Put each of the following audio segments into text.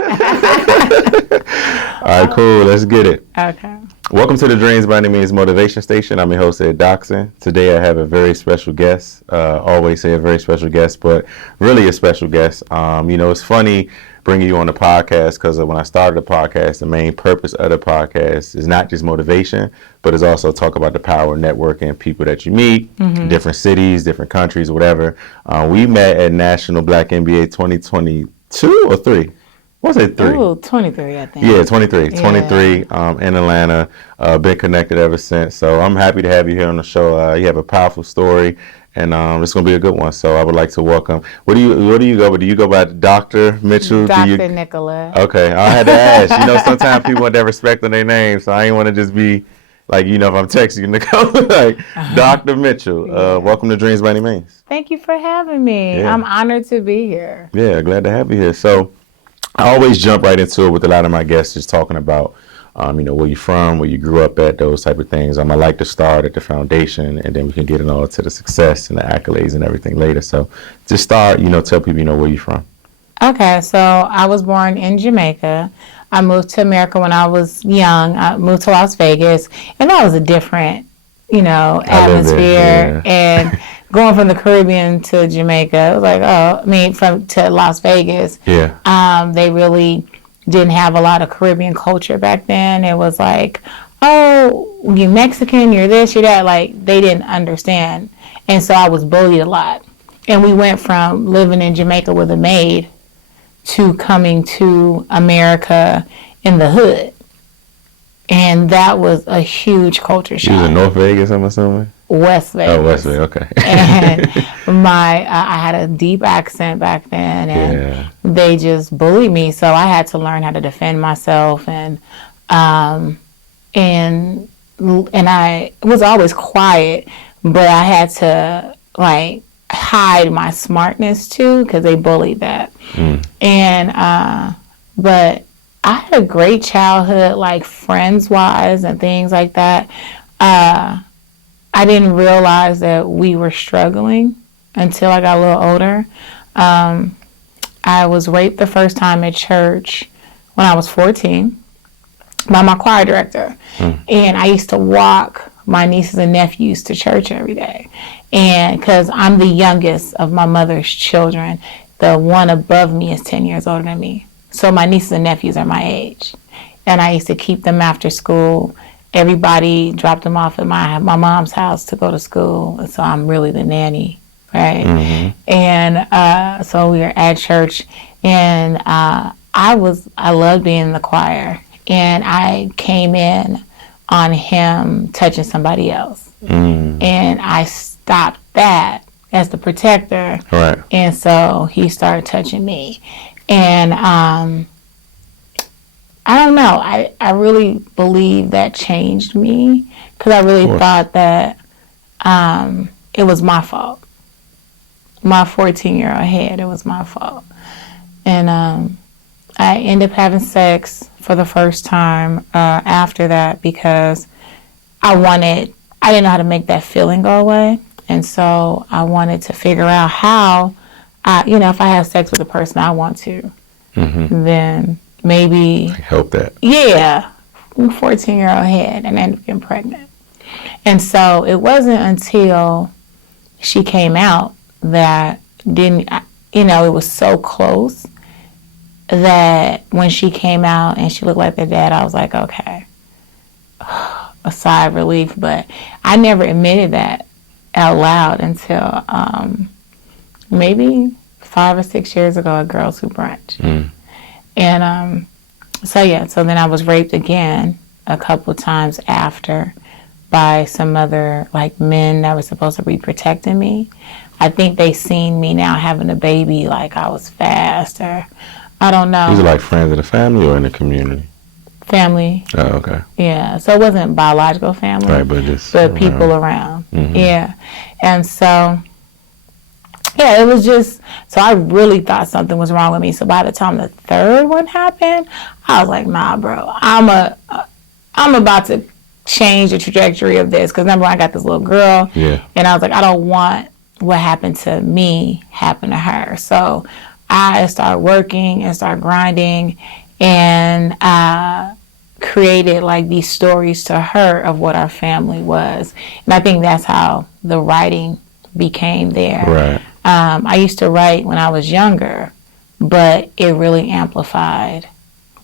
All right, cool. Let's get it. Okay. Welcome to the Dreams by Any Means Motivation Station. I'm your host, Ed Doxson. Today I have a very special guest. Always say a very special guest, but really a special guest. It's funny bringing you on the podcast because when I started the podcast, the main purpose of the podcast is not just motivation, but it's also talk about the power of networking, people that you meet, different cities, different countries, whatever. We met at National Black MBA 2022 or 3? What's it, 3? Oh, 23, I think. Yeah, 23. Yeah. 23 in Atlanta. Been connected ever since. So I'm happy to have you here on the show. You have a powerful story, and it's going to be a good one. So I would like to welcome. Where do you go? Do you go by Dr. Mitchell? Dr. Nicola. Okay, I had to ask. Sometimes people want that respect on their name, so I ain't want to just be like, if I'm texting you, Nicola, like Dr. Mitchell. Welcome to Dreams by Any Means. Thank you for having me. Yeah. I'm honored to be here. Yeah, glad to have you here. So I always jump right into it with a lot of my guests, just talking about, where you're from, where you grew up at, those type of things. I like to start at the foundation, and then we can get it all to the success and the accolades and everything later. So just start, tell people, where you're from. Okay, so I was born in Jamaica. I moved to America when I was young. I moved to Las Vegas, and that was a different, atmosphere. And going from the Caribbean to Jamaica, it was like, to Las Vegas. Yeah. They really didn't have a lot of Caribbean culture back then. It was like, oh, you're Mexican, you're this, you're that. Like, they didn't understand. And so I was bullied a lot. And we went from living in Jamaica with a maid to coming to America in the hood. And that was a huge culture shock. You was in North Vegas, I'm assuming? West Vegas. Oh, West Vegas, okay. And I had a deep accent back then, and they just bullied me. So I had to learn how to defend myself, and I was always quiet, but I had to hide my smartness too, because they bullied that. And but I had a great childhood, friends wise and things like that. I didn't realize that we were struggling until I got a little older. I was raped the first time at church when I was 14 by my choir director. And I used to walk my nieces and nephews to church every day. And because I'm the youngest of my mother's children, the one above me is 10 years older than me. So my nieces and nephews are my age. And I used to keep them after school. Everybody dropped them off at my mom's house to go to school. So I'm really the nanny, right? And so we were at church, and I loved being in the choir. And I came in on him touching somebody else. And I stopped that as the protector. Right. And so he started touching me. And I don't know. I really believe that changed me, because I really thought that it was my fault. My 14-year-old head, it was my fault. And I ended up having sex for the first time after that, because I didn't know how to make that feeling go away. And so I wanted to figure out how, if I have sex with a person I want to, then maybe help that. Yeah, 14-year-old head, and ended up getting pregnant. And so it wasn't until she came out that it was so close that when she came out and she looked like their dad, I was like, okay, a sigh of relief. But I never admitted that out loud until maybe 5 or 6 years ago at Girls Who Brunch. And so then I was raped again a couple times after by some other men that were supposed to be protecting me. I think they seen me now having a baby, like I was fast, or I don't know. These are friends of the family or in the community? Family. Oh, okay. Yeah, so it wasn't biological family, right? But people around. Yeah, and so. Yeah, it was just, so I really thought something was wrong with me. So by the time the third one happened, I was like, nah, bro, I'm about to change the trajectory of this. Because number one, I got this little girl. Yeah. And I was like, I don't want what happened to me happen to her. So I started working and started grinding, and created like these stories to her of what our family was. And I think that's how the writing became there. Right. I used to write when I was younger, but it really amplified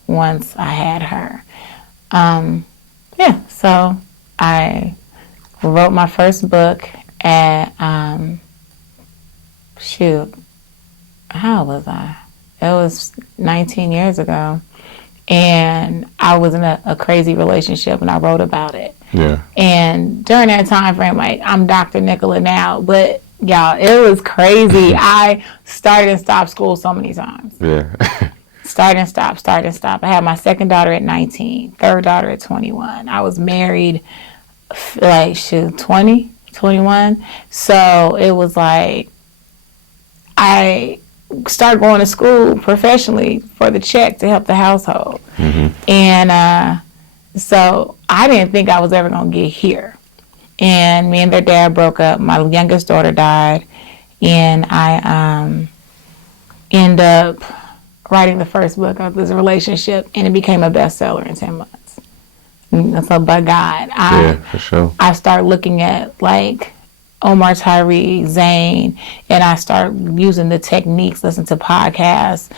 once I had her. So I wrote my first book at, how was I? It was 19 years ago. And I was in a crazy relationship, and I wrote about it. Yeah. And during that time frame, like, I'm Dr. Nicola now, but y'all, it was crazy. I started and stopped school so many times. Yeah. Start and stop. I had my second daughter at 19, third daughter at 21. I was married, 20, 21. So it was like, I started going to school professionally for the check to help the household. Mm-hmm. And so I didn't think I was ever going to get here. And me and their dad broke up. My youngest daughter died. And I ended up writing the first book of this relationship, and it became a bestseller in 10 months. So by God, for sure. I started looking at like Omar Tyree, Zane, and I started using the techniques, listen to podcasts,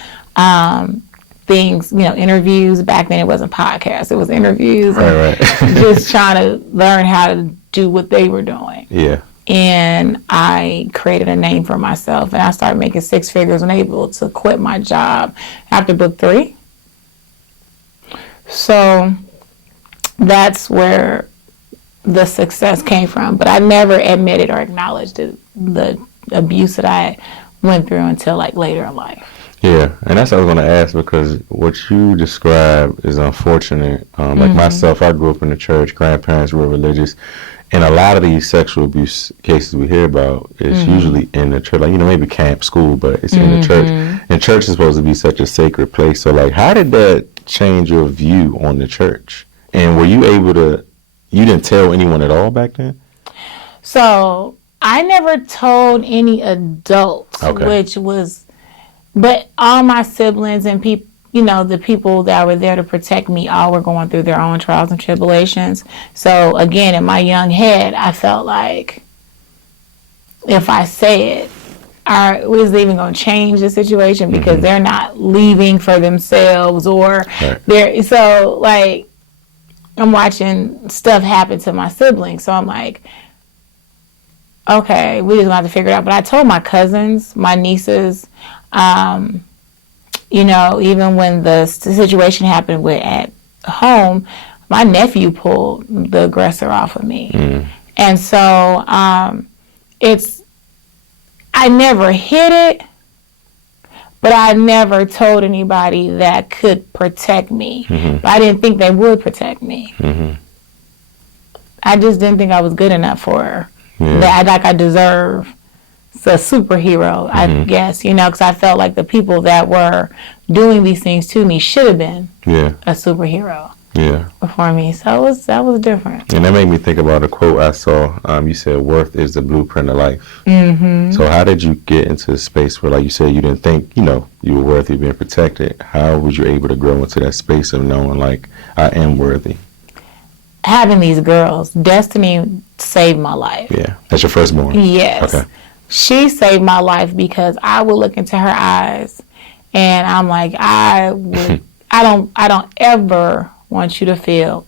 things, interviews. Back then it wasn't podcasts, it was interviews. Right. Just trying to learn how to do what they were doing. Yeah. And I created a name for myself, and I started making six figures and able to quit my job after book 3. So that's where the success came from. But I never admitted or acknowledged the abuse that I went through until like later in life. Yeah, and that's what I was going to ask, because what you describe is unfortunate. Like myself, I grew up in the church, grandparents were religious, and a lot of these sexual abuse cases we hear about is usually in the church, like, maybe camp, school, but it's in the church. And church is supposed to be such a sacred place. So, like, how did that change your view on the church? And were you able to, you didn't tell anyone at all back then? So, I never told any adults, but all my siblings and people, the people that were there to protect me, all were going through their own trials and tribulations. So again, in my young head, I felt like if I say it, was it even going to change the situation, because they're not leaving for themselves, or they're, so like, I'm watching stuff happen to my siblings. So I'm like, okay, we just gonna have to figure it out. But I told my cousins, my nieces, even when the situation happened at home, my nephew pulled the aggressor off of me. And so I never hid it, but I never told anybody that could protect me. But I didn't think they would protect me. I just didn't think I was good enough for her. That I deserve a superhero, I guess, because I felt like the people that were doing these things to me should have been a superhero before me. So that was different. And that made me think about a quote I saw. You said, worth is the blueprint of life. So how did you get into a space where, like you said, you didn't think, you were worthy of being protected? How was you able to grow into that space of knowing, like, I am worthy? Having these girls, Destiny saved my life. Yeah. That's your firstborn? Yes. Okay. She saved my life because I would look into her eyes and I'm like, I don't ever want you to feel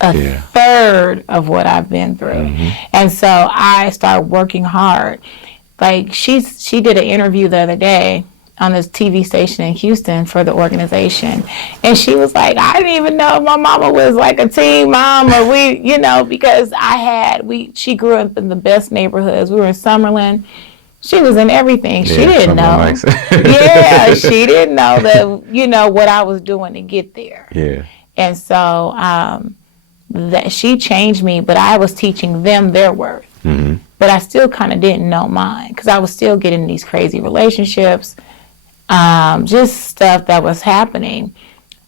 a third of what I've been through. And so I started working hard. Like, she did an interview the other day on this TV station in Houston for the organization. And she was like, I didn't even know my mama was like a teen mom, or because she grew up in the best neighborhoods. We were in Summerlin. She was in everything. She didn't know. Nice. She didn't know that, what I was doing to get there. Yeah. And so that she changed me, but I was teaching them their worth. But I still kind of didn't know mine, because I was still getting these crazy relationships. Just stuff that was happening.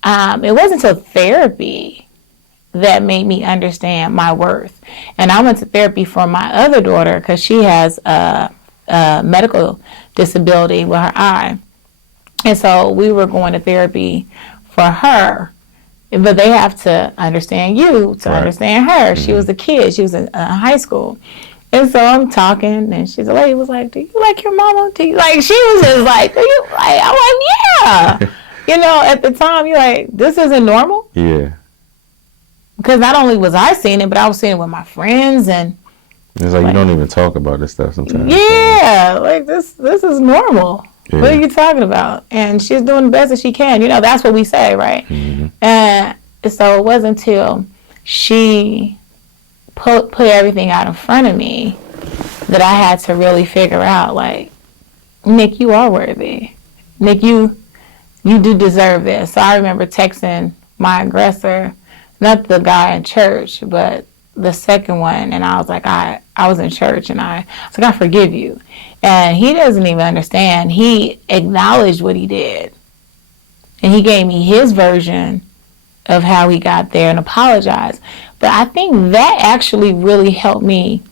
It wasn't until therapy that made me understand my worth. And I went to therapy for my other daughter because she has a medical disability with her eye. And so we were going to therapy for her, but they have to understand you to understand her. She was a kid. She was in high school. And so I'm talking, and the lady was like, "Do you like your mama? Do you like?" She was just like, "Do you like?" I'm like, "Yeah." You know, at the time, you're like, "This isn't normal." Yeah. Because not only was I seeing it, but I was seeing it with my friends, and it's like you don't even talk about this stuff sometimes. Yeah, like this is normal. Yeah. What are you talking about? And she's doing the best that she can. You know, that's what we say, right? Mm-hmm. And so it wasn't until she put everything out in front of me that I had to really figure out, like, Nick, you are worthy. Nick, you do deserve this. So I remember texting my aggressor, not the guy in church, but the second one, and I was like, I was in church, and I was like, I forgive you. And he doesn't even understand. He acknowledged what he did, and he gave me his version of how he got there and apologized. But I think that actually really helped me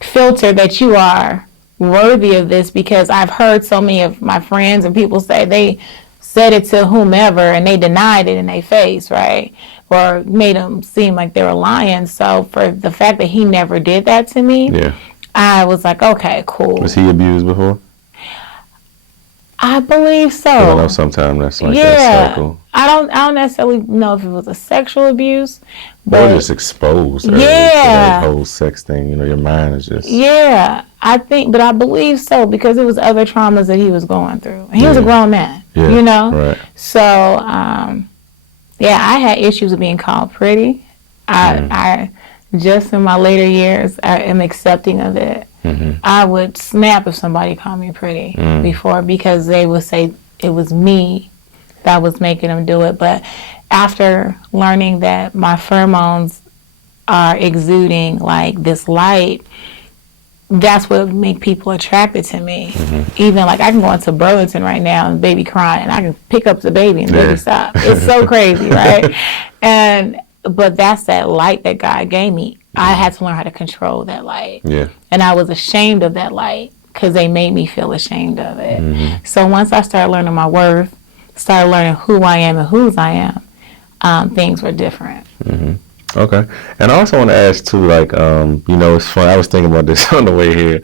filter that you are worthy of this, because I've heard so many of my friends and people say they said it to whomever and they denied it in their face, right? Or made them seem like they were lying. So for the fact that he never did that to me, I was like, okay, cool. Was he abused before? I believe so. I know sometimes that's like that cycle. I don't necessarily know if it was a sexual abuse, but or just exposed. To that whole sex thing. You know, your mind is just. Yeah, I think, but I believe so, because it was other traumas that he was going through. He was a grown man, you know. Right. So, I had issues with being called pretty. I just in my later years, I am accepting of it. Mm-hmm. I would snap if somebody called me pretty before, because they would say it was me that was making them do it. But after learning that my pheromones are exuding like this light, that's what make people attracted to me. Mm-hmm. Even like I can go into Burlington right now and baby crying, and I can pick up the baby and baby stop. It's so crazy, right? But that's that light that God gave me. I had to learn how to control that light. Yeah. And I was ashamed of that light because they made me feel ashamed of it. Mm-hmm. So once I started learning my worth, started learning who I am and whose I am, things were different. Mm-hmm. Okay. And I also want to ask too, like, you know, it's fun. I was thinking about this on the way here.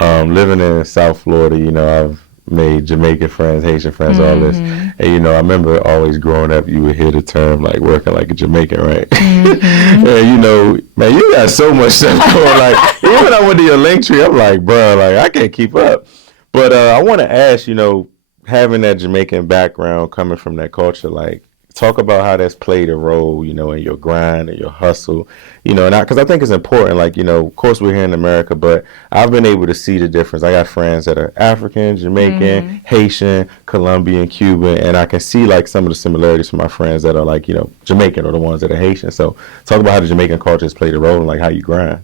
Living in South Florida, you know, I've made Jamaican friends, Haitian friends, all this. And, you know, I remember always growing up, you would hear the term, like, working like a Jamaican, right? Mm-hmm. And, you know, man, you got so much stuff going. Like, even when I went to your link tree, I'm like, bro, like, I can't keep up. But I want to ask, you know, having that Jamaican background, coming from that culture, like, talk about how that's played a role, you know, in your grind and your hustle, you know, and because I think it's important, like, you know, of course we're here in America, but I've been able to see the difference. I got friends that are African, Jamaican, Haitian, Colombian, Cuban, and I can see like some of the similarities from my friends that are like, you know, Jamaican or the ones that are Haitian. So talk about how the Jamaican culture has played a role in like how you grind.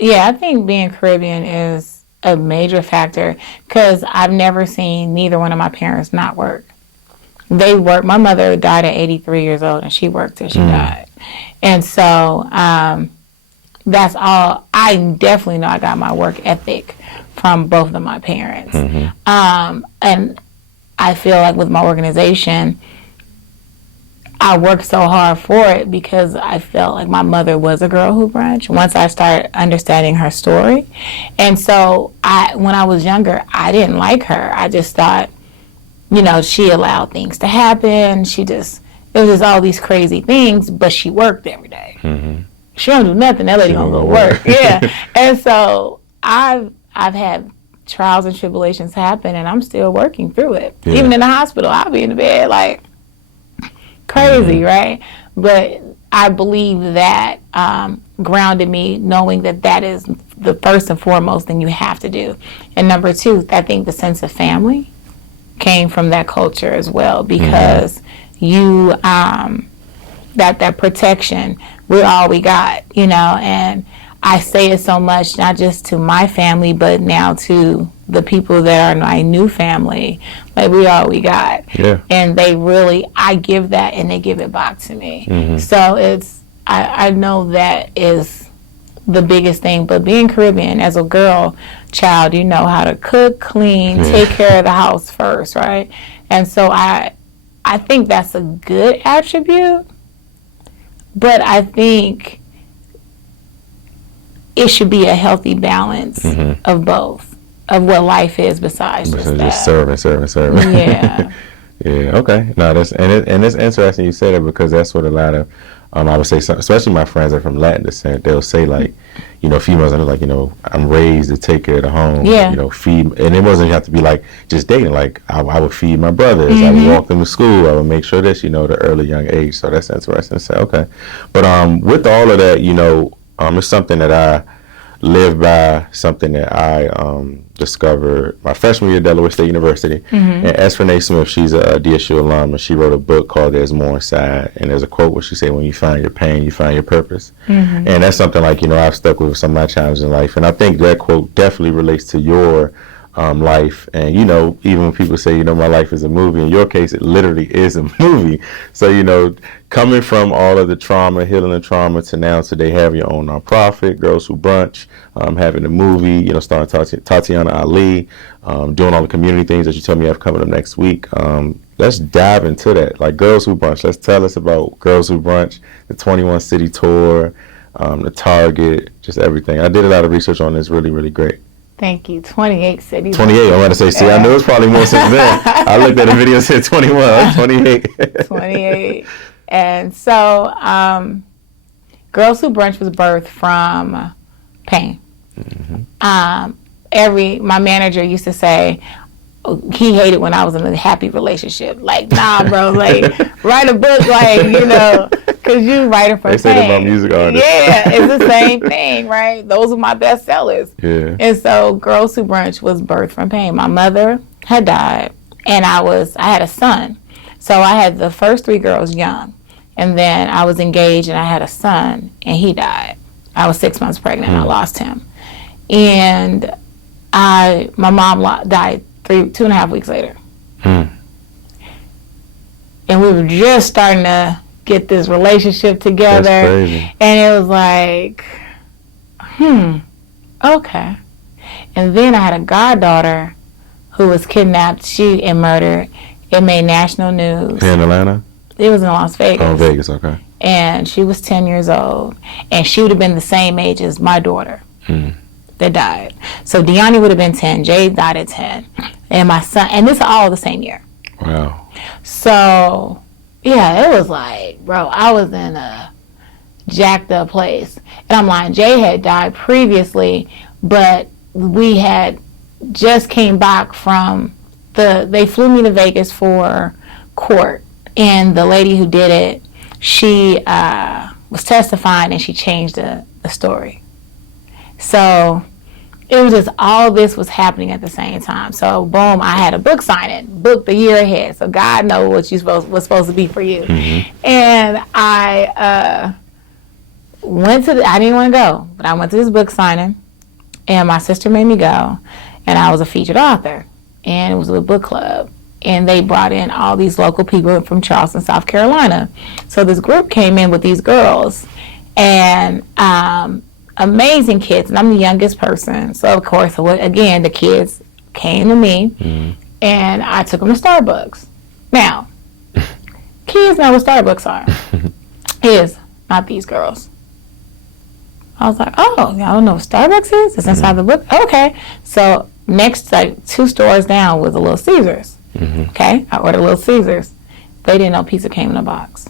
Yeah, I think being Caribbean is a major factor, because I've never seen neither one of my parents not work. They work. My mother died at 83 years old, and she worked till she died. And so that's all. I definitely know I got my work ethic from both of my parents. And I feel like with my organization, I worked so hard for it because I felt like my mother was a girl who brunch once I started understanding her story. And so when I was younger, I didn't like her. I just thought, you know, she allowed things to happen. It was just all these crazy things, but she worked every day. She don't do nothing. That lady gonna go work. Yeah. And so I've had trials and tribulations happen, and I'm still working through it. Yeah. Even in the hospital, I'll be in the bed like crazy, right? But I believe that grounded me, knowing that is the first and foremost thing you have to do. And number two, I think the sense of family came from that culture as well, because you that protection, we're all we got, you know. And I say it so much, not just to my family, but now to the people that are my new family, like, we all we got. Yeah. And I give that and they give it back to me. So I know that is the biggest thing. But being Caribbean as a girl child, you know how to cook, clean, take care of the house first, right? And so I think that's a good attribute, but I think it should be a healthy balance of both, of what life is besides just that. Serving. Yeah. Yeah. Okay. No, that's it's interesting you say that, because that's what a lot of I would say, especially my friends that are from Latin descent, they'll say, like, you know, females are like, you know, I'm raised to take care of the home, Yeah. you know, feed, and it wasn't have to be like just dating. Like I would feed my brothers, I would walk them to school, I would make sure this, you know, the early young age. So that's interesting to say. Okay, but with all of that, you know, it's something that I live by, something that I discovered my freshman year at Delaware State University. And S. Renee Smith, she's a DSU alum, and she wrote a book called There's More Inside. And there's a quote where she said, when you find your pain, you find your purpose. And that's something, like, you know, I've stuck with some of my challenges in life. And I think that quote definitely relates to your life. And, you know, even when people say, you know, my life is a movie, in your case, it literally is a movie. So, you know, coming from all of the trauma, healing the trauma, to now today have your own nonprofit, Girls Who Brunch, having a movie, you know, starring Tatiana Ali, doing all the community things that you tell me you have coming up next week. Let's dive into that. Like, Girls Who Brunch, let's tell us about Girls Who Brunch, the 21 city tour, the Target, just everything. I did a lot of research on this. Really, really great. Thank you. 28 cities. 28. I'm about to say, see, I knew it was probably more since then. I looked at the video and said 21. 28. 28. And so, Girls Who Brunch was birthed from pain. My manager used to say, he hated when I was in a happy relationship. Like, nah, bro, like, write a book, like, you know, because you writing from pain. They say that about music artists. Yeah, it's the same thing, right? Those are my best sellers. Yeah. And so Girls Who Brunch was birthed from pain. My mother had died, and I had a son. So I had the first 3 girls young. And then I was engaged, and I had a son, and he died. I was 6 months pregnant, and I lost him. And my mom died 2.5 weeks later. And we were just starting to get this relationship together. That's crazy. And it was like, okay. And then I had a goddaughter who was kidnapped and murdered. It made national news. Here in Atlanta? It was in Las Vegas. Oh, Vegas, okay. And she was 10 years old. And she would have been the same age as my daughter that died. So Deani would have been 10. Jade died at 10. And my son, and this is all the same year. Wow. So, yeah, it was like, bro, I was in a jacked up place. And I'm like, Jay had died previously, but we had just came back from they flew me to Vegas for court. And the lady who did it, she was testifying, and she changed the story. So it was just, all this was happening at the same time. So boom, I had a book signing, booked a year ahead. So God knows what was supposed to be for you. And I I didn't want to go, but I went to this book signing, and my sister made me go, and I was a featured author, and it was a book club. And they brought in all these local people from Charleston, South Carolina. So this group came in with these girls, and amazing kids. And I'm the youngest person. So, of course, again, the kids came to me, and I took them to Starbucks. Now, kids know what Starbucks are. Is not these girls. I was like, oh, y'all don't know what Starbucks is? It's inside the book? Okay. So, next, like 2 stores down was a Little Caesars. Okay, I ordered Little Caesars. They didn't know pizza came in a box.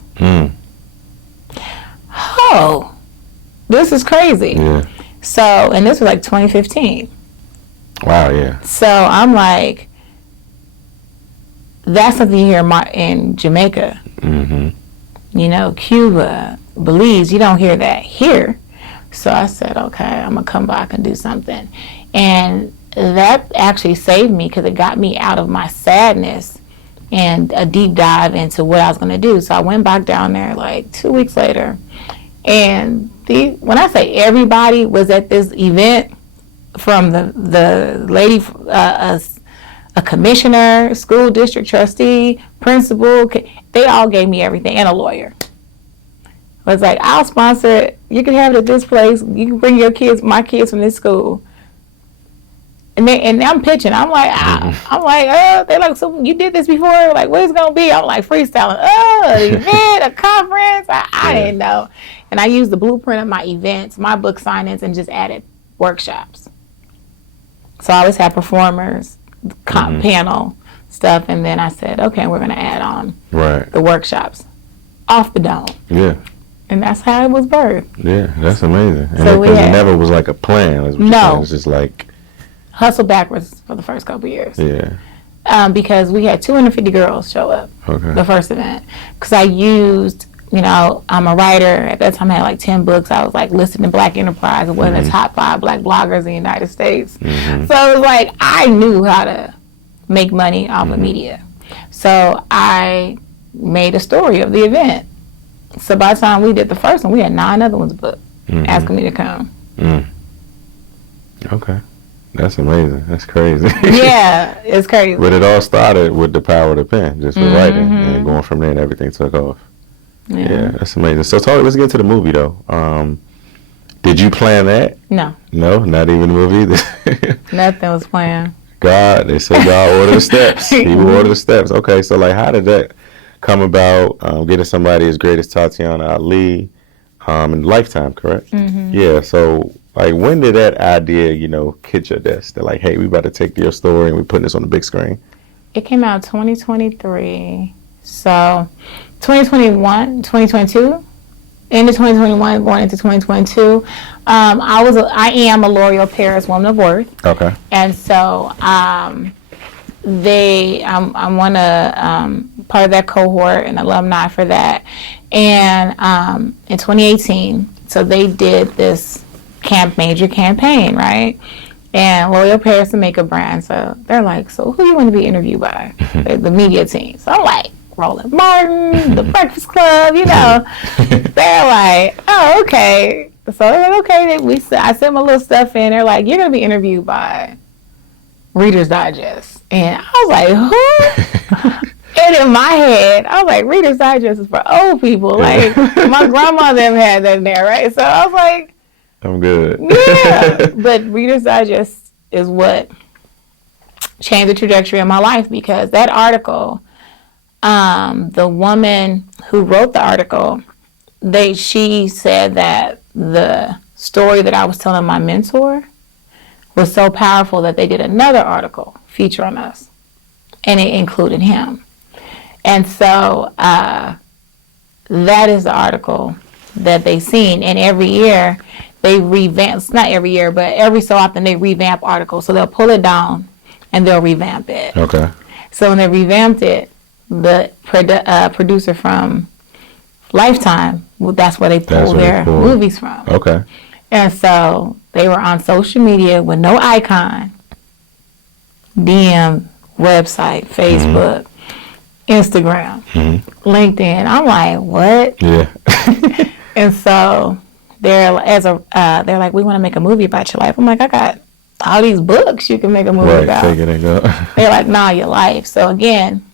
Oh, this is crazy. Yeah. So, and this was like 2015. Wow, yeah. So I'm like, that's something you hear in Jamaica. You know, Cuba, Belize, you don't hear that here. So I said, okay, I'm going to come back and do something. And that actually saved me, because it got me out of my sadness and a deep dive into what I was going to do. So I went back down there like 2 weeks later. And when I say everybody was at this event, from the lady, a commissioner, school district trustee, principal, they all gave me everything, and a lawyer. was like, I'll sponsor it. You can have it at this place. You can bring my kids from this school. And I'm pitching. I'm like, they're like, so you did this before? Like, what is it gonna be? I'm like freestyling. An event, a conference. I didn't know. And I used the blueprint of my events, my book signings, and just added workshops. So I always had performers, panel stuff, and then I said, okay, we're gonna add on the workshops off the dome. Yeah. And that's how it was birthed. Yeah, that's amazing. And So it never was like a plan. No. It was just like hustle backwards for the first couple years. Yeah. Because we had 250 girls show up the first event. Because I used, I'm a writer. At that time I had like 10 books. I was like listed in Black Enterprise and one of the top 5 Black bloggers in the United States. So it was like I knew how to make money off of media. So I made a story of the event. So by the time we did the first one, we had 9 other ones booked asking me to come. Okay. That's amazing. That's crazy. Yeah, it's crazy. But it all started with the power of the pen, just with writing, and going from there, and everything took off. Yeah, that's amazing. So, let's get to the movie, though. Did you plan that? No. No, not even the movie either? Nothing was planned. God, they said God ordered the steps. He will order the steps. Okay, so, how did that come about, getting somebody as great as Tatiana Ali in Lifetime, correct? Yeah, so... when did that idea, hit your desk? They're like, hey, we about to take your story and we're putting this on the big screen. It came out 2023. So 2021, 2022, into 2021, going into 2022, I am a L'Oreal Paris Woman of Worth. Okay. And so I'm one of part of that cohort and alumni for that. And in 2018, so they did this major campaign, right? And L'Oreal Paris, the makeup brand, so they're like, so who you want to be interviewed by? The media team. So I'm like, Roland Martin, The Breakfast Club, They're like, oh, okay. So they're like, okay. I sent my little stuff in. They're like, you're going to be interviewed by Reader's Digest. And I was like, who? And in my head, I was like, Reader's Digest is for old people. Like, my grandmother had that in there, right? So I was like, I'm good. Yeah, but Reader's Digest is what changed the trajectory of my life, because that article, the woman who wrote the article, she said that the story that I was telling my mentor was so powerful that they did another article featuring us, and it included him. And so that is the article that they seen, and every year they revamp, not every year, but every so often they revamp articles. So they'll pull it down and they'll revamp it. Okay. So when they revamped it, the producer from Lifetime, that's where they pull their movies from. Okay. And so they were on social media with no icon, DM, website, Facebook, Instagram, LinkedIn. I'm like, what? Yeah. And so they're like, we want to make a movie about your life. I'm like, I got all these books you can make a movie about. Take it and go. They're like, nah, your life. So again,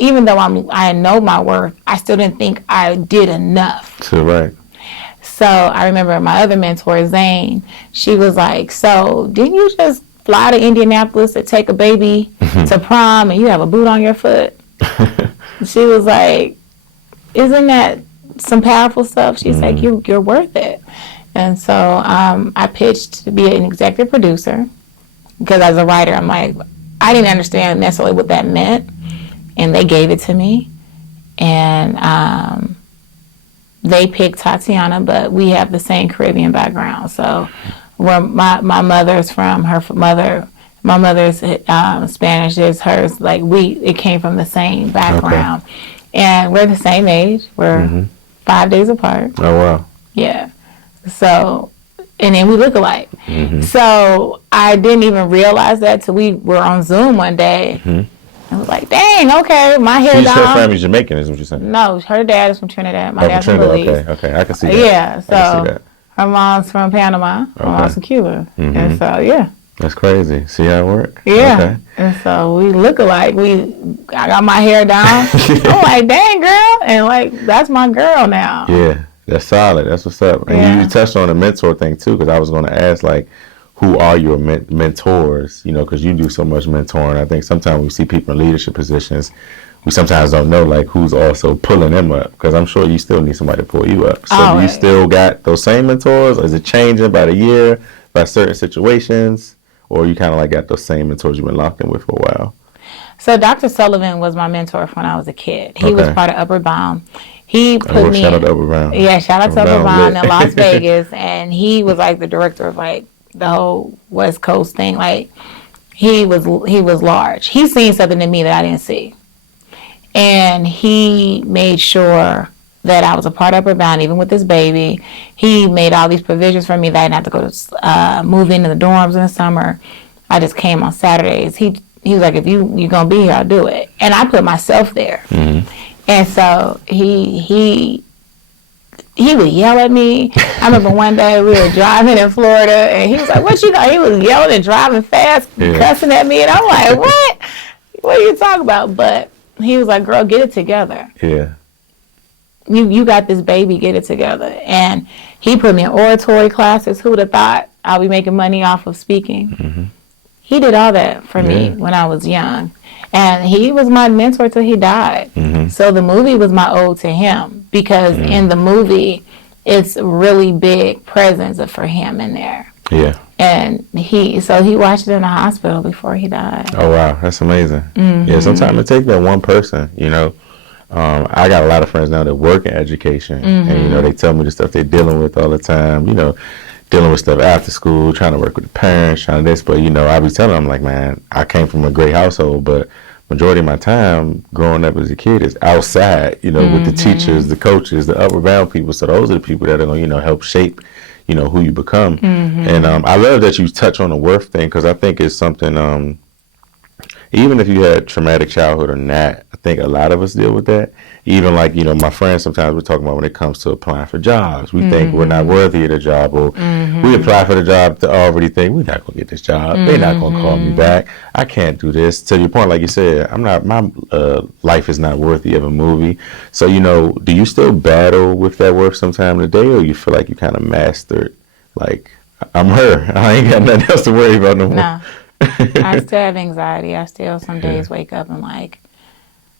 even though I know my worth, I still didn't think I did enough. So right. So I remember my other mentor, Zane, she was like, so didn't you just fly to Indianapolis to take a baby to prom and you have a boot on your foot? She was like, isn't that some powerful stuff? She's like, you're worth it. And so I pitched to be an executive producer, because as a writer, I'm like, I didn't understand necessarily what that meant. And they gave it to me. And they picked Tatiana, but we have the same Caribbean background. So where my mother's from, my mother's Spanish is hers. Like it came from the same background. Okay. And we're the same age. We're 5 days apart. Oh, wow. Yeah. So, and then we look alike. So I didn't even realize that till we were on Zoom one day. I was like, dang, okay, my hair down. Her family's Jamaican, is what you're saying? No, her dad is from Trinidad. My dad's from Belize. Okay, I can see that. Yeah, so her mom's from Panama. My mom's from Cuba. And so, yeah. That's crazy. See how it works? Yeah. Okay. And so we look alike. I got my hair down. I'm like, dang, girl. And like, that's my girl now. Yeah. That's solid. That's what's up. And Yeah. you touched on the mentor thing too, because I was going to ask, like, who are your mentors? You know, because you do so much mentoring. I think sometimes we see people in leadership positions, we sometimes don't know, like, who's also pulling them up. Because I'm sure you still need somebody to pull you up. So do you Always. still got those same mentors? Or is it changing by the year, by certain situations? Or you kind of like got those same mentors you've been locked in with for a while? So Dr. Sullivan was my mentor when I was a kid. He was Okay. part of Upper Bound. He put Oh, me shout out in. to Upper Brown. Yeah, shout out to Upper Upper Bound lit. in Las Vegas, and he was like the director of like the whole West Coast thing. Like he was large. He seen something in me that I didn't see, and he made sure that I was a part of Upper Bound, even with this baby. He made all these provisions for me that I didn't have to go to move into the dorms in the summer. I just came on Saturdays. He was like, if you're gonna be here, I'll do it, and I put myself there. Mm-hmm. And so he would yell at me. I remember one day we were driving in Florida, and he was like, "What you got?" He was yelling and driving fast, cussing at me, and I'm like, "What? What are you talking about?" But he was like, "Girl, get it together. Yeah. You got this baby. Get it together." And he put me in oratory classes. Who would have thought I'll be making money off of speaking? Mm-hmm. He did all that for me when I was young. And he was my mentor till he died. Mm-hmm. So the movie was my ode to him, because in the movie, it's really big presence for him in there. Yeah. And he watched it in the hospital before he died. Oh, wow. That's amazing. Mm-hmm. Yeah, sometimes it takes that one person, you know. I got a lot of friends now that work in education, and, you know, they tell me the stuff they're dealing with all the time, you know, dealing with stuff after school, trying to work with the parents, trying to this. But, you know, I be telling them, like, man, I came from a great household, but majority of my time growing up as a kid is outside, you know, with the teachers, the coaches, the Upper Bound people. So those are the people that are going to, you know, help shape, you know, who you become. And I love that you touch on the worth thing, because I think it's something, even if you had traumatic childhood or not, I think a lot of us deal with that. Even like, you know, my friends, sometimes we're talking about when it comes to applying for jobs. We think we're not worthy of the job, or we apply for the job to already think we're not going to get this job. They're not going to call me back. I can't do this. To your point, like you said, my life is not worthy of a movie. So, you know, do you still battle with that worth sometime today, or you feel like you kind of mastered, like, I'm her, I ain't got nothing else to worry about no more? No. I still have anxiety. I still some days wake up and like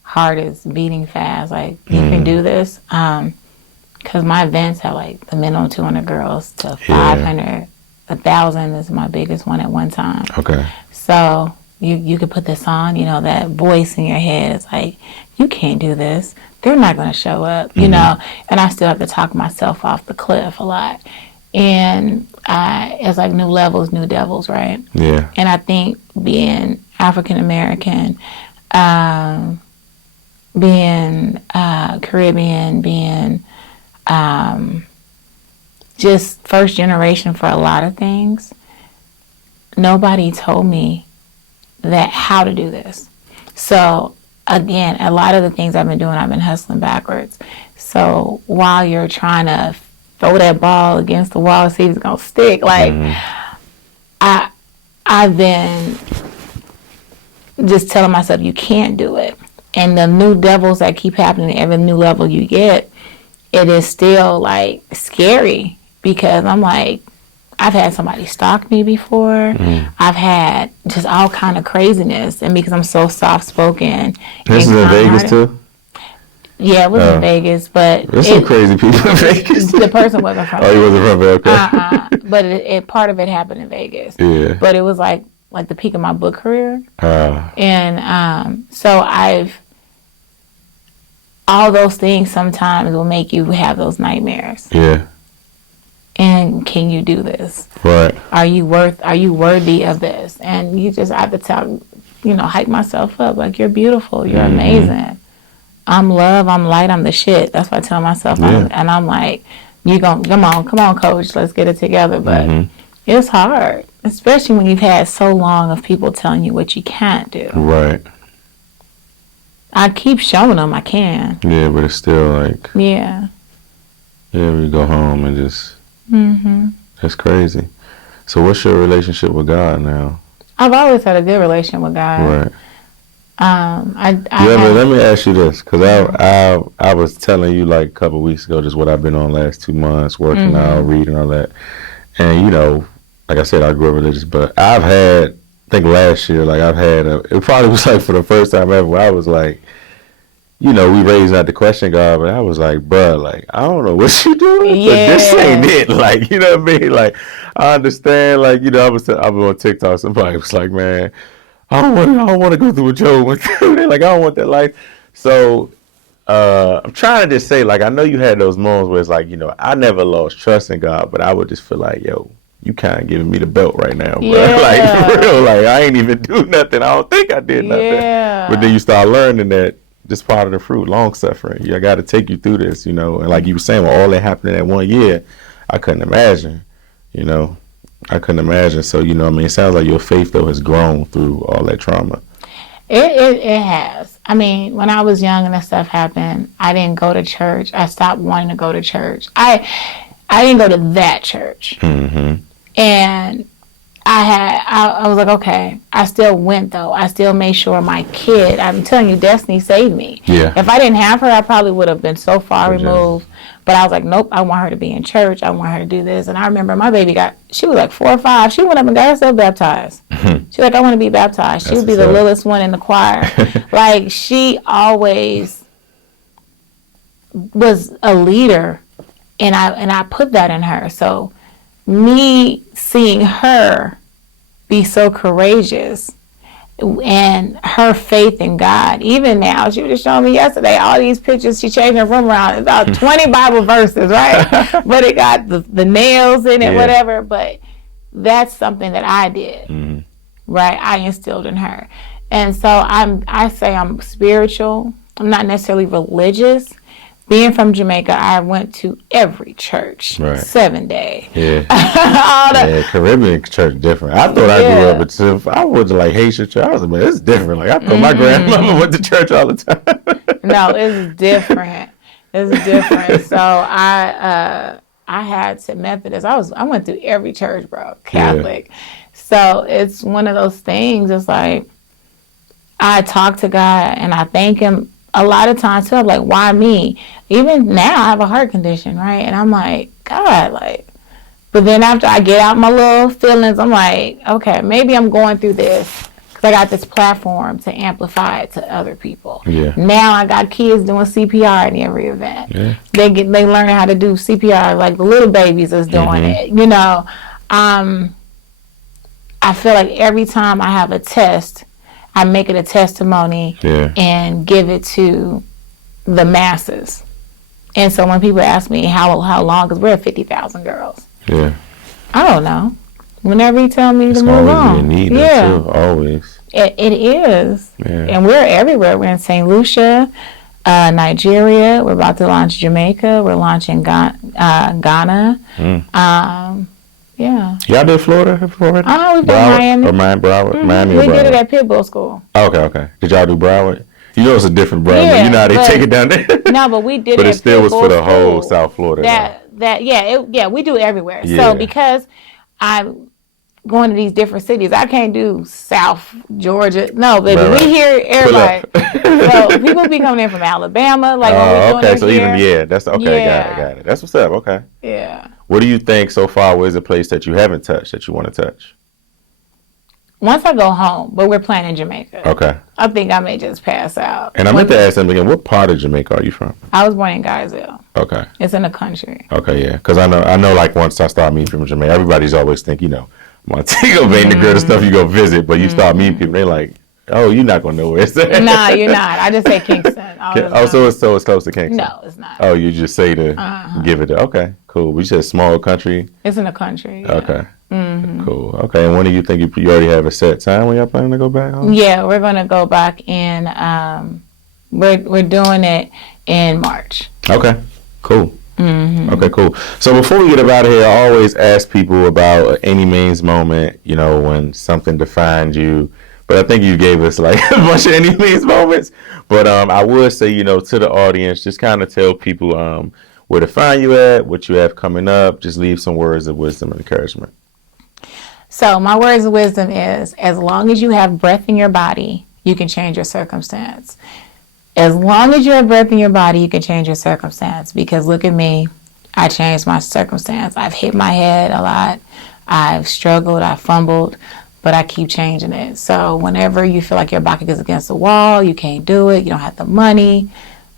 heart is beating fast. Like, you can do this. Because my events have like the minimum 200 girls to 500, 1,000 is my biggest one at one time. Okay. So you could put this on, you know, that voice in your head is like, you can't do this. They're not going to show up, you know. And I still have to talk myself off the cliff a lot. And it's like new levels, new devils, right? Yeah. And I think being African American, being Caribbean, being just first generation for a lot of things, nobody told me that how to do this. So again, a lot of the things I've been doing, I've been hustling backwards. So while you're trying to throw that ball against the wall and see if it's gonna stick, like I've been just telling myself you can't do it. And the new devils that keep happening every new level you get, it is still like scary, because I'm like, I've had somebody stalk me before. I've had just all kind of craziness, and because I'm so soft spoken. This is in Vegas too? Yeah, it was in Vegas, but there's some crazy people in Vegas. The person wasn't from Vegas. Oh, he wasn't from Vegas. Okay. But it part of it happened in Vegas. Yeah. But it was like the peak of my book career. And so all those things sometimes will make you have those nightmares. Yeah. And can you do this? Right. Are you worthy of this? And you just have to tell, you know, hype myself up. Like, you're beautiful. You're amazing. I'm love, I'm light, I'm the shit. That's what I tell myself. Yeah. And I'm like, come on, coach, let's get it together. But it's hard, especially when you've had so long of people telling you what you can't do. Right. I keep showing them I can. Yeah, but it's still like, yeah, we go home and just, that's crazy. So what's your relationship with God now? I've always had a good relationship with God. Right. Let me ask you this, because I was telling you like a couple of weeks ago just what I've been on the last 2 months, working out, reading, all that. And, you know, like I said, I grew up religious, but I've had, I think last year, like it probably was like for the first time ever where I was like, you know, we raised not to question God, but I was like, bruh, like, I don't know what you doing, but this ain't it. Like, you know what I mean? Like, I understand, like, you know, I was on TikTok, somebody was like, man, I don't want to go through what Joe went through. They're like, I don't want that life. So I'm trying to just say, like, I know you had those moments where it's like, you know, I never lost trust in God, but I would just feel like, yo, you kind of giving me the belt right now, bro. Like, for real, like, I ain't even do nothing. I don't think I did nothing. But then you start learning that this part of the fruit, long suffering. I got to take you through this, you know. And like you were saying, with all that happened in that 1 year, I couldn't imagine, you know. I couldn't imagine. So, you know, I mean, it sounds like your faith, though, has grown through all that trauma. It has. I mean, when I was young and that stuff happened, I didn't go to church. I stopped wanting to go to church. I didn't go to that church. Mm-hmm. And I was like, okay. I still went, though. I still made sure my kid, I'm telling you, Destiny saved me. Yeah. If I didn't have her, I probably would have been so far removed. But I was like, nope, I want her to be in church. I want her to do this. And I remember my baby she was like 4 or 5. She went up and got herself baptized. She's like, I want to be baptized. She would be the littlest one in the choir. Like, she always was a leader. And I put that in her. So me seeing her be so courageous and her faith in God, even now, she was just showing me yesterday all these pictures. She changed her room around, about 20 Bible verses, right? But it got the nails in it, whatever. But that's something that I did, right? I instilled in her. And so I say I'm spiritual. I'm not necessarily religious. Being from Jamaica, I went to every church, 7 days. Yeah. Caribbean church different. I thought I grew up at I went to like Haitian church. I was like, man, it's different. Like, I thought my grandmama went to church all the time. No, it's different. It's different. So I had to Methodist. I went through every church, bro. Catholic. So it's one of those things. It's like I talk to God and I thank Him. A lot of times too, I'm like, why me? Even now, I have a heart condition, right? And I'm like, God, like. But then after I get out my little feelings, I'm like, okay, maybe I'm going through this because I got this platform to amplify it to other people. Yeah. Now I got kids doing CPR in every event. Yeah. They learn how to do CPR like the little babies is doing it. You know, I feel like every time I have a test, I make it a testimony and give it to the masses. And so when people ask me how long, because we're at 50,000 girls. Yeah. I don't know. Whenever you tell me to move on. Need too, always. It is. Yeah. And we're everywhere. We're in St. Lucia, Nigeria. We're about to launch Jamaica. We're launching Ghana. Yeah. Y'all did Florida before? We've done Miami. Or Broward? Miami we did it at Pitbull School. Okay. Did y'all do Broward? You know it's a different Broward. Yeah, you know how they take it down there? No, but we did but it it still was for the whole South Florida. We do it everywhere. Yeah. So because I'm going to these different cities, I can't do South Georgia. No, baby, we hear everybody. So people be coming in from Alabama. Like, so here. That's okay. Got it. That's what's up. Okay. Yeah. What do you think so far? Where's a place that you haven't touched that you want to touch? Once I go home, but we're planning Jamaica. Okay. I think I may just pass out. And I meant to ask them again, what part of Jamaica are you from? I was born in Guysville. Okay. It's in the country. Okay, yeah. Because I know like once I start meeting from Jamaica, everybody's always think, you know, Montego Bay and the girl, the stuff you go visit, but you start meeting people, they're like, oh, you're not going to know where it's at. Nah, you're not. I just say Kingston. So it's close to Kingston? No, it's not. Oh, you just say to give it okay, cool. We said small country? It's in the country, yeah. Okay. Cool. Okay, and when do you think you already have a set time when y'all planning to go back home? Yeah, we're going to go back in, we're doing it in March. Okay, cool. Okay, cool. So before we get up out of here, I always ask people about any means moment, you know, when something defined you. But I think you gave us like a bunch of any means moments. But I would say, you know, to the audience, just kind of tell people where to find you at, what you have coming up. Just leave some words of wisdom and encouragement. So my words of wisdom is, as long as you have breath in your body, you can change your circumstance. As long as you have breath in your body, you can change your circumstance. Because look at me, I changed my circumstance. I've hit my head a lot. I've struggled, I've fumbled, but I keep changing it. So whenever you feel like your back is against the wall, you can't do it, you don't have the money,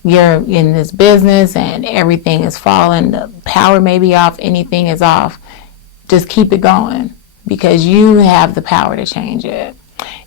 you're in this business and everything is falling, the power may be off, anything is off, just keep it going because you have the power to change it.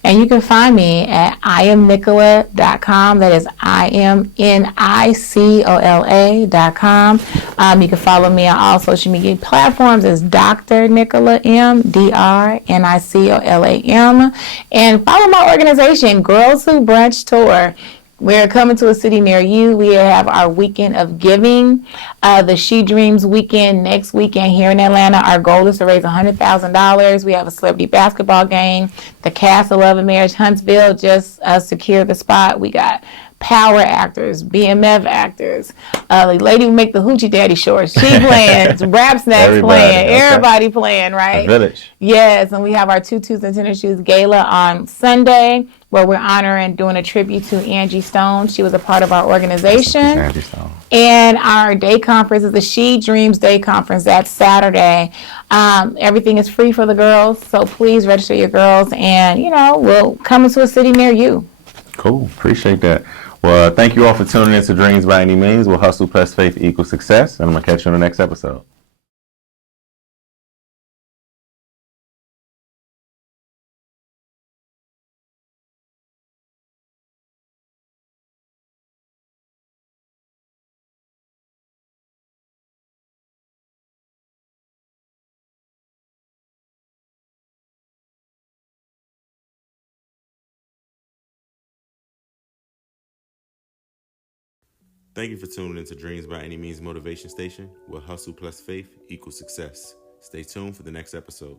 And you can find me at iamnicola.com. That is IamNicola.com. You can follow me on all social media platforms as Dr. Nicola M, DrNicolam. And follow my organization, Girls Who Brunch Tour. We're coming to a city near you. We have our weekend of giving, the She Dreams weekend next weekend here in Atlanta. Our goal is to raise $100,000. We have a celebrity basketball game. The cast of Love and Marriage Huntsville just secured the spot. We got power actors, BMF actors, the lady who make the Hoochie Daddy shorts, she playing, Rap Snacks playing, everybody playing, right? The Village. Yes, and we have our Tutus and Tennis Shoes Gala on Sunday, where we're honoring, doing a tribute to Angie Stone. She was a part of our organization. Angie Stone. And our day conference is the She Dreams Day Conference. That's Saturday. Everything is free for the girls, so please register your girls, and we'll come into a city near you. Cool, appreciate that. Well, thank you all for tuning in to Dreams by Any Means, where hustle plus faith equals success. And I'm going to catch you on the next episode. Thank you for tuning into Dreams by Any Means Motivation Station, where hustle plus faith equals success. Stay tuned for the next episode.